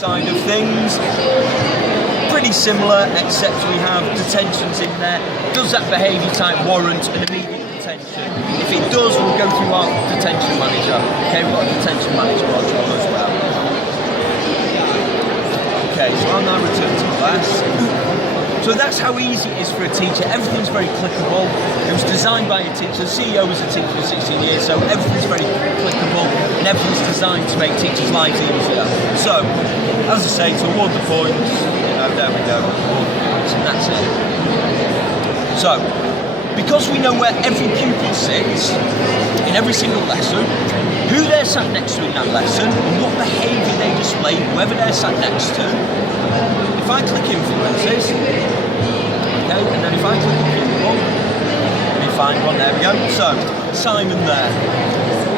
side of things, pretty similar, except we have detentions in there. Does that behaviour type warrant an immediate detention? If it does, we'll go through our detention manager. Okay, we've got a detention manager on job as well. Okay, so I'll now return to class. So that's how easy it is for a teacher. Everything's very clickable. It was designed by a teacher. The CEO was a teacher for 16 years, so everything's very clickable and everything's designed to make teachers' lives easier. So, as I say, to award the points, there we go, award the points, and that's it. So, because we know where every pupil sits in every single lesson, who they're sat next to in that lesson, and what behaviour they display, whoever they're sat next to, if I click influences, okay, and then if I click pupil, let me find one, there we go. So, Simon there.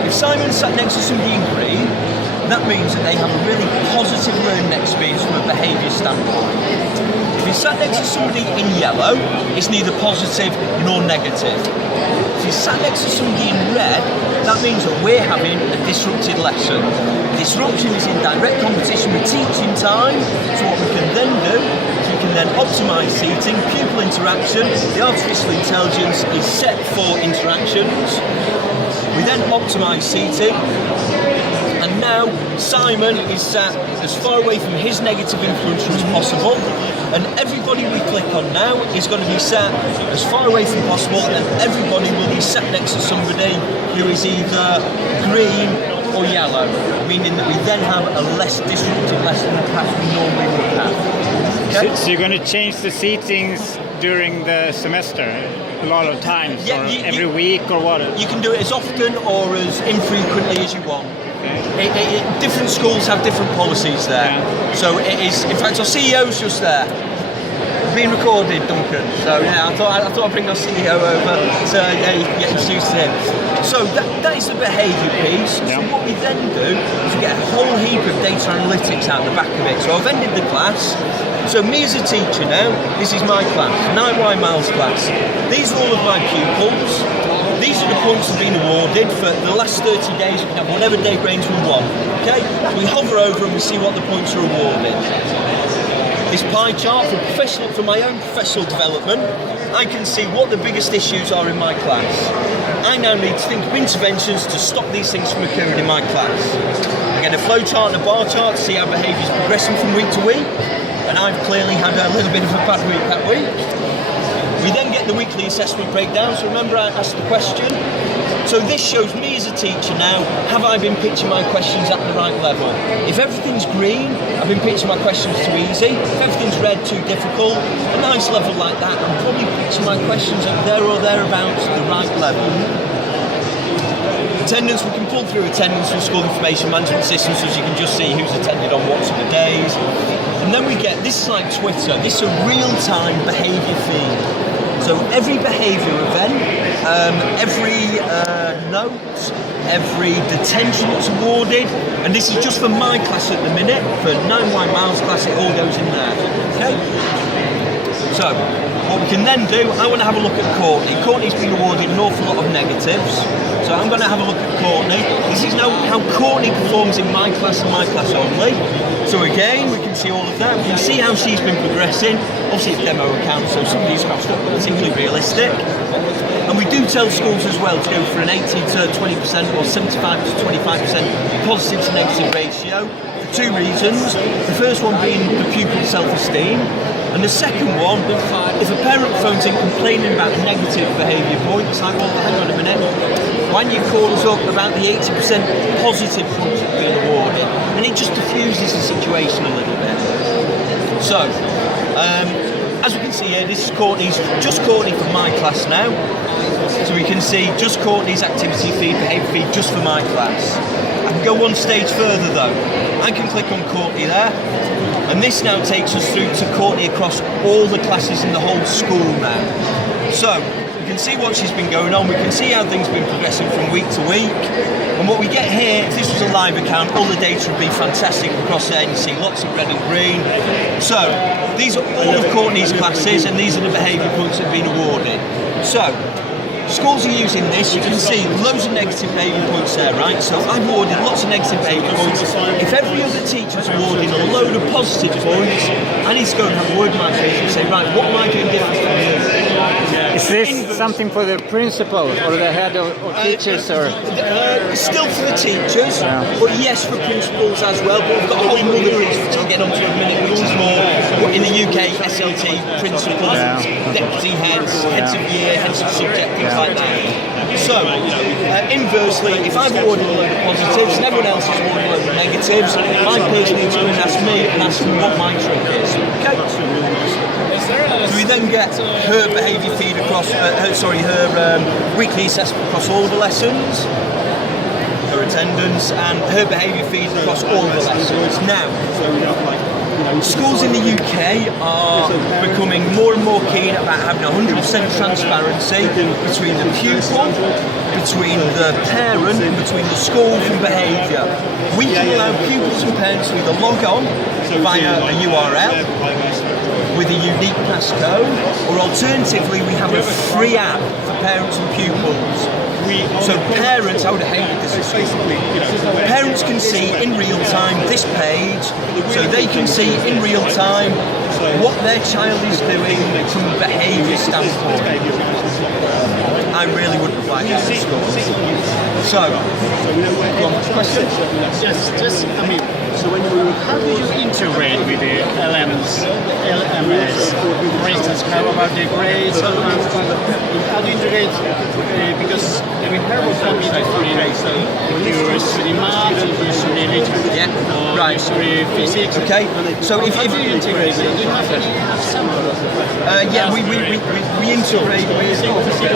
If Simon's sat next to somebody in green, that means that they have a really positive learning experience from a behaviour standpoint. If he's sat next to somebody in yellow, it's neither positive nor negative. If he's sat next to somebody in red, that means that we're having a disrupted lesson. Disruption is in direct competition with teaching time, so what we can then do is we can then optimise seating, pupil interaction, the artificial intelligence is set for interactions, we then optimise seating, and now Simon is sat as far away from his negative influence as possible, and everybody we click on now is going to be sat as far away from possible, and everybody will be sat next to somebody who is either green or yellow, meaning that we then have a less disruptive lesson than perhaps we normally would have. Okay? So you're going to change the seatings during the semester a lot of times, or every week, or what? You can do it as often or as infrequently as you want. Different schools have different policies there. Yeah. So it is, in fact, our CEO's just there. Being recorded, Duncan. So yeah, I thought I'd bring our CEO over to get introduced to him. So that is the behaviour piece. Yeah. So what we then do is we get a whole heap of data analytics out the back of it. So I've ended the class. So me as a teacher now, this is my class, 9Y Miles class. These are all of my pupils. These are the points that have been awarded for the last 30 days, we can have whatever day range we want. Okay? So we hover over and we see what the points are awarded. This pie chart for my own professional development, I can see what the biggest issues are in my class. I now need to think of interventions to stop these things from occurring in my class. I get a flow chart and a bar chart to see how behaviour is progressing from week to week, and I've clearly had a little bit of a bad week that week. We then get the weekly assessment breakdown, so remember I asked the question. So this shows me as a teacher now, have I been pitching my questions at the right level? If everything's green, I've been pitching my questions too easy. If everything's red, too difficult, a nice level like that, I'm probably pitching my questions at there or thereabouts the right level. Attendance, we can pull through attendance from school information management systems so you can just see who's attended on what sort of days. And then we get, this is like Twitter, this is a real-time behaviour feed. So every behaviour event, every note, every detention that's awarded, and this is just for my class at the minute, for 9Y Miles class, it all goes in there. Okay? So, what we can then do, I want to have a look at Courtney. Courtney's been awarded an awful lot of negatives, so I'm going to have a look at Courtney. This is now how Courtney performs in my class and my class only. So again, we can see all of that. We can see how she's been progressing. Obviously it's demo account, so some of these maps not particularly realistic. And we do tell schools as well to go for an 80 to 20% or 75 to 25% positive to negative ratio for two reasons. The first one being the pupil self-esteem. And the second one, if a parent phones in complaining about negative behaviour points, like, well, hang on a minute, why don't you call us up about the 80% positive points that have been awarded? And it just diffuses the situation a little bit. So, as we can see here, this is just Courtney for my class now. So we can see just Courtney's activity feed, behaviour feed, just for my class. I can go one stage further though. I can click on Courtney there, and this now takes us through to Courtney across all the classes in the whole school now. So, we can see what she's been going on, we can see how things have been progressing from week to week, and what we get here, if this was a live account, all the data would be fantastic across there, and you see lots of red and green. So, these are all of Courtney's classes, and these are the behaviour points that have been awarded. So, schools are using this. You can see loads of negative behaviour points there, right? So I've awarded lots of negative behaviour points. If every other teacher's awarding a load of positive points, I need to go and have a word with my teacher and say, right, what am I doing different from you? Is this something for the principal or the head of teachers, or? Still for the teachers, but yes, for principals as well. But we've got a whole other piece which I'll get onto in a minute, which is more in the UK SLT principals, deputy heads, heads of year, heads of subject, things like that. So, inversely, if I've awarded a load of positives and everyone else has awarded a load of negatives, I personally need to go and ask me and ask them what my trick is. Okay. So we then get her behaviour feed across, her weekly assessment across all the lessons, her attendance, and her behaviour feed across all the lessons. Now, schools in the UK are becoming more and more keen about having 100% transparency between the pupil, between the parent, and between the school for behaviour. We can allow pupils and parents to either log on via a URL with a unique passcode, or alternatively we have a free app for parents and pupils. So parents, I would hate this. Parents can see in real time this page, so they can see in real time what their child is doing from a behaviour standpoint. I really wouldn't like that in school. So, question? Just, I mean, how do you integrate with the LMS? For instance, how about the grades? How do you integrate? Because the behavioral can be different. You study math, you study literature, you study physics. Okay, so if you integrate it, do you have any examples? We integrate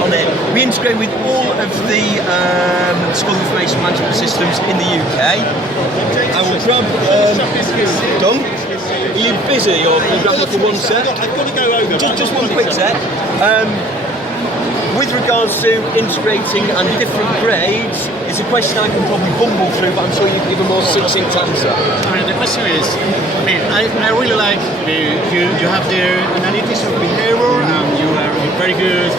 on it. We integrate with all of the school information management systems in the UK. I will grab Dom. Are you busy, or can you grab me for one sec? I've got to go over. Just one quick sec. With regards to integrating and different grades, it's a question I can probably bumble through, but I'm sure you can give a more succinct answer. The question is, I really like you have the analytics of behavior, and you are very good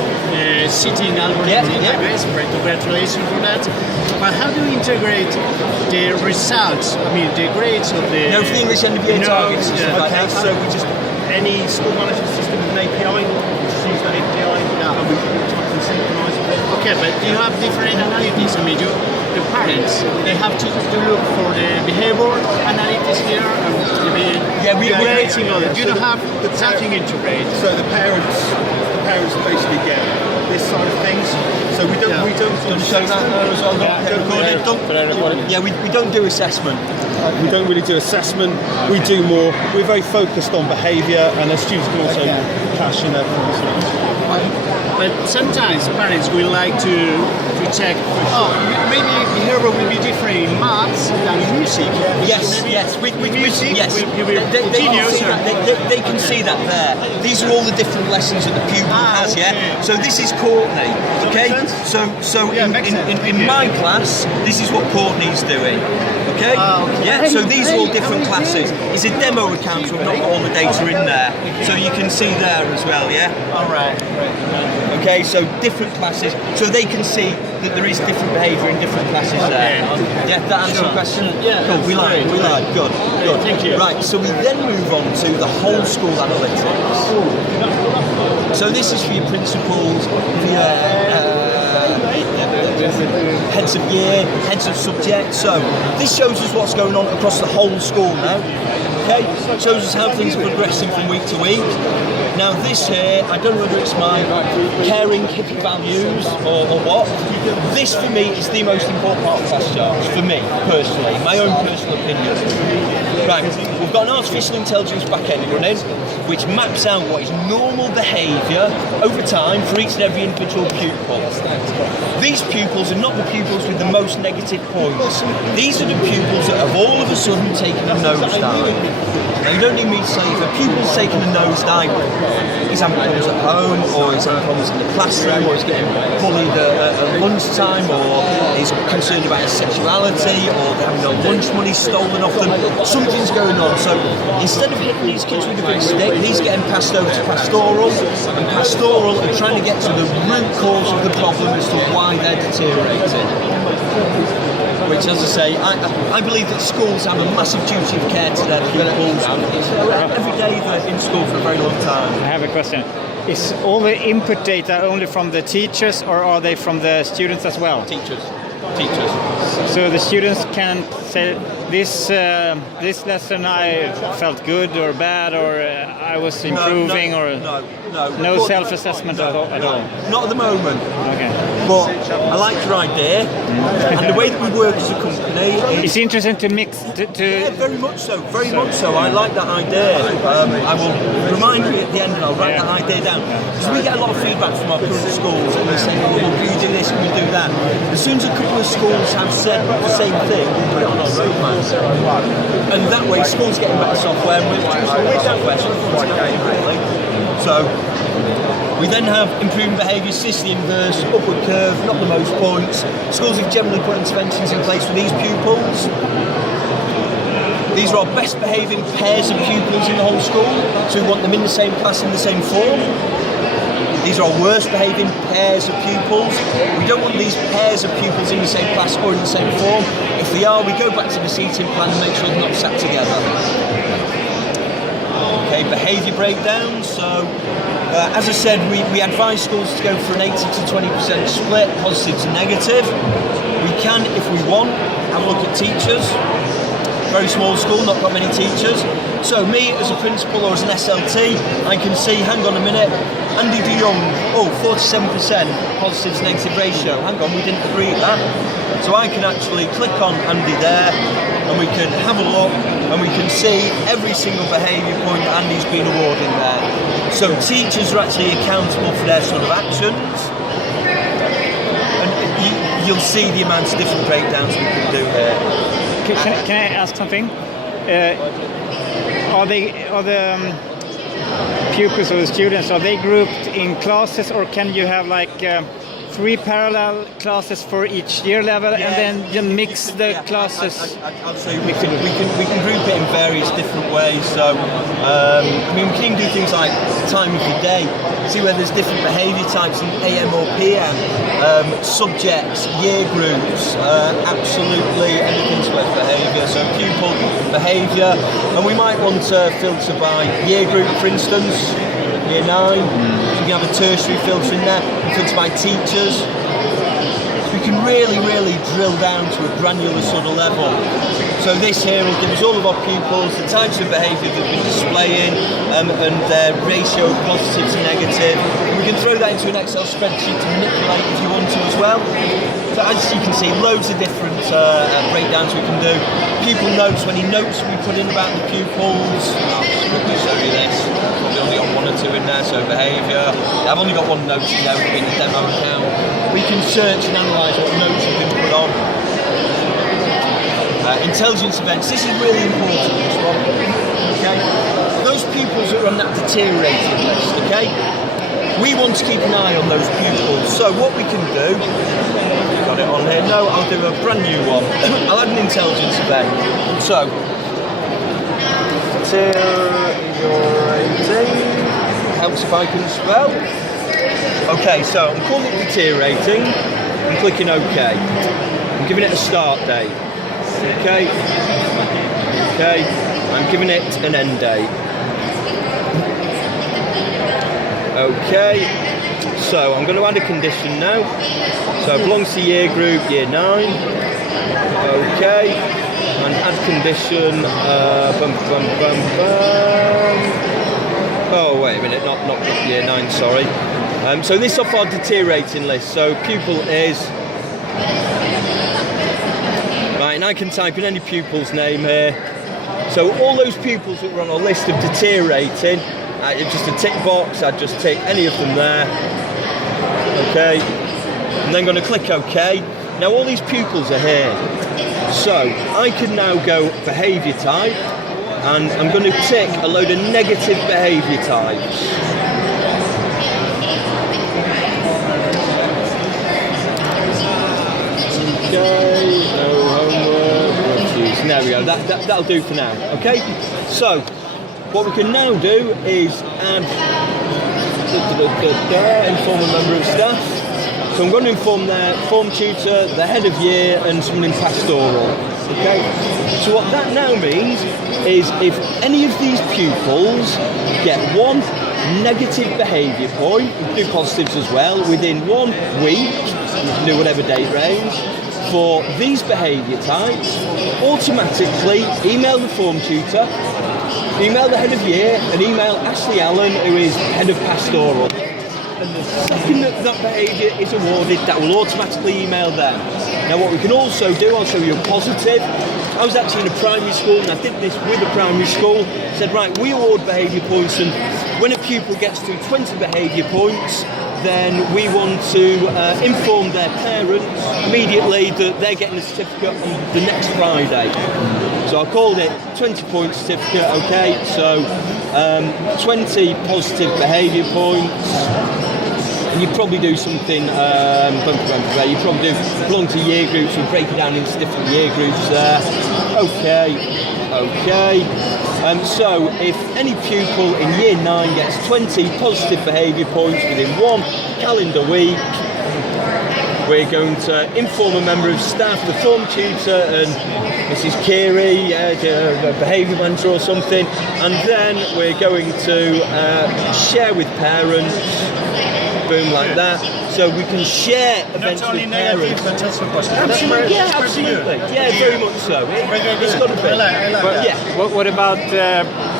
sitting algorithm database. Congratulations for that. But how do you integrate the results? The grades of the. No, for the English end of year targets and stuff like that. So we just any school management system with an API, we just use that API and we can synchronise with it. Okay, but you have different analytics. The parents, they have to look for the behavior analytics here and the grades in order. You don't have something integrated. So the parents basically get this side of things. So we don't show that there as well. Yeah, we don't do assessment. We don't really do assessment. We do more. We're very focused on behaviour, and the students can also cash in their points. But sometimes parents will like to check. Maybe behavior will be different in maths than in music. Yes. They can see that there. These are all the different lessons that the pupil has. Yeah. So this is Courtney. Okay. So in my class, this is what Courtney's doing. Okay. Yeah. So these are all different classes. It's a demo account, so we've not got all the data in there. So you can see there as well. Yeah. All right. Okay, so different classes, so they can see that there is different behaviour in different classes there. Yeah, that answers the question? Yeah. Cool, we like. Good. Thank you. Right, so we then move on to the whole school analytics. So this is for your principals, for your heads of year, heads of subject. So this shows us what's going on across the whole school now. Okay, it shows us how things are progressing from week to week. Now this here, I don't know whether it's my caring hippie values or what. This for me is the most important part of class charts, for me personally, my own personal opinion. Right, we've got an artificial intelligence backend running, which maps out what is normal behaviour over time for each and every individual pupil. These pupils are not the pupils with the most negative points. These are the pupils that have all of a sudden taken a nosedive. Now you don't need me to say if a pupil's taken a nosedive, he's having problems at home, or he's having problems in the classroom, or he's getting bullied at lunchtime, or he's concerned about his sexuality, or they're having their lunch money stolen off them. Something's going on. So instead of hitting these kids with a big stick, he's getting passed over to pastoral, and pastoral are trying to get to the root cause of the problem as to why they're deteriorating. Which, as I say, I believe that schools have a massive duty of care to their pupils. Every day they're in school for a very long time. I have a question. Is all the input data only from the teachers, or are they from the students as well? Teachers. So the students can say, this lesson I felt good or bad, or I was improving, no self-assessment at all? Not at the moment. Okay. But I like your idea, and the way that we work as a company. It's interesting to mix. Yeah, very much so. Very much so. I like that idea. I will remind you at the end, and I'll write that idea down. Because we get a lot of feedback from our current schools, and they say, "Oh, well, can you do this? Can you do that?" As soon as a couple of schools have said the same thing, we put it on our roadmap, and that way schools getting better software, and we're software. So we then have improving behaviours, this is the inverse, upward curve, not the most points. Schools have generally put interventions in place for these pupils. These are our best behaving pairs of pupils in the whole school, so we want them in the same class, in the same form. These are our worst behaving pairs of pupils. We don't want these pairs of pupils in the same class or in the same form. If they are, we go back to the seating plan and make sure they're not sat together. Okay, behaviour breakdowns. So, as I said, we advise schools to go for an 80 to 20% split, positive to negative. We can, if we want, have a look at teachers. Very small school, not got many teachers. So me, as a principal or as an SLT, I can see, hang on a minute, Andy de Jong, 47% positive to negative ratio. Hang on, we didn't agree at that. So I can actually click on Andy there, and we can have a look, and we can see every single behaviour point that Andy's been awarding there. So teachers are actually accountable for their sort of actions, and you'll see the amount of different breakdowns we can do here. Can I ask something? Are the pupils or the students, are they grouped in classes, or can you have like 3 parallel classes for each year level, and then you mix the classes? I'll say we can group it in various different ways. So I mean, we can even do things like time of the day, see where there's different behaviour types in AM or PM, subjects, year groups, absolutely anything's with behaviour. So pupil behaviour, and we might want to filter by year group, for instance. Year 9, so we can have a tertiary filter in there, filter by teachers. So we can really drill down to a granular sort of level. So this here will give us all of our pupils, the types of behaviour that we're displaying, and their ratio of positive to negative. And we can throw that into an Excel spreadsheet to manipulate if you want to as well. So as you can see, loads of different breakdowns we can do. Pupil notes, any notes we put in about the pupils. I'll just quickly show you this. We've only got 1 or 2 in there, so behaviour. I've only got 1 note in there, in the demo account. We can search and analyse what notes have been put on. Intelligence events, this is really important, this one. Okay? Those pupils that are on that deteriorating list, okay? We want to keep an eye on those pupils. So what we can do, got it on here, no, I'll do a brand new one. I'll add an intelligence event. So, deteriorating, helps if I can spell. Okay, so I'm calling it deteriorating, I'm clicking OK. I'm giving it a start date. Okay, I'm giving it an end date. Okay, so I'm going to add a condition now. So it belongs to year group, year 9. Okay, and add condition. Oh, wait a minute, not year 9, sorry. So this is off our deteriorating list. So pupil is. Right, and I can type in any pupil's name here. So all those pupils that were on our list of deteriorating, just a tick box, I'd just tick any of them there. Okay, and then going to click OK. Now all these pupils are here. So I can now go behaviour type, and I'm going to tick a load of negative behaviour types. Okay, no homework, refuse. There we go, that'll do for now, okay? So, what we can now do is add inform a member of staff. So I'm going to inform their form tutor, the head of year, and someone in pastoral. Okay. So what that now means is if any of these pupils get one negative behaviour point, we can do positives as well, within 1 week, you can do whatever date range, for these behaviour types, automatically email the form tutor, email the head of year, and email Ashley Allen, who is head of pastoral. And the second that behaviour is awarded, that will automatically email them. Now what we can also do, I'll show you a positive. I was actually in a primary school and I did this with a primary school. Said, right, we award behaviour points, and when a pupil gets to 20 behaviour points, then we want to inform their parents immediately that they're getting a certificate on the next Friday. So I called it 20 point certificate, okay, so 20 positive behaviour points. And you probably do something, you probably do belong to year groups, we break it down into different year groups there. Okay. So if any pupil in year 9 gets 20 positive behaviour points within 1 calendar week, we're going to inform a member of staff, the form tutor and Mrs. Keary, behaviour manager or something, and then we're going to share with parents, boom, like that. So we can share events Not only with negative, parents. but also positive. Absolutely, yeah, absolutely. Yeah, very much so. It's got to be. I like that. Yeah. What about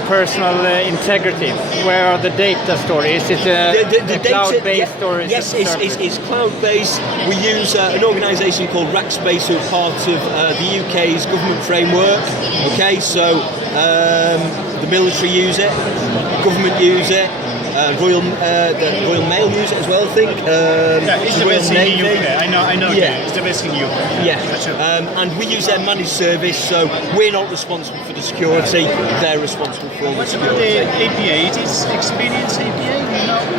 personal integrity? Where are the data stored? Is it The cloud-based or is yes, it it's cloud-based. We use an organisation called Rackspace, who are part of the UK's government framework. Okay, so the military use it, government use it. The Royal Mail use it as well, I think. It's the best in the UK. I know. Yeah. It's the best in the UK. Yeah. And we use their managed service, so we're not responsible for the security. They're responsible for all the What about security. the APA? It is experience